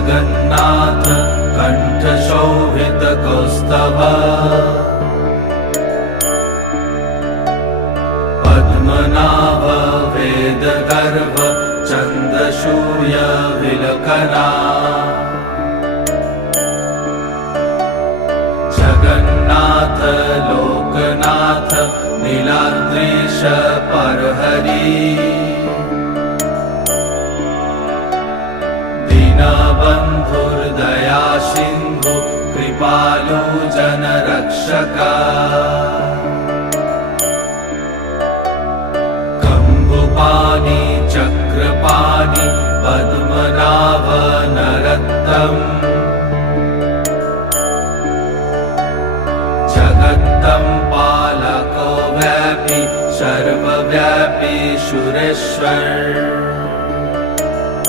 जगन्नाथ कण्ठशोभितकौस्तभ पद्मनाभ वेदगर्भ चन्द्रशूय विलकना जगन्नाथ लोकनाथ नीलाद्रीश परहरि दीनबन्धुर्दया सिन्धु कृपालु जनरक्षका कम्बुपाणि चक्रपाणि पद्मनाभ नरत्तम् जगत्तं पालको व्यापी सर्वव्यापी सुरेश्वर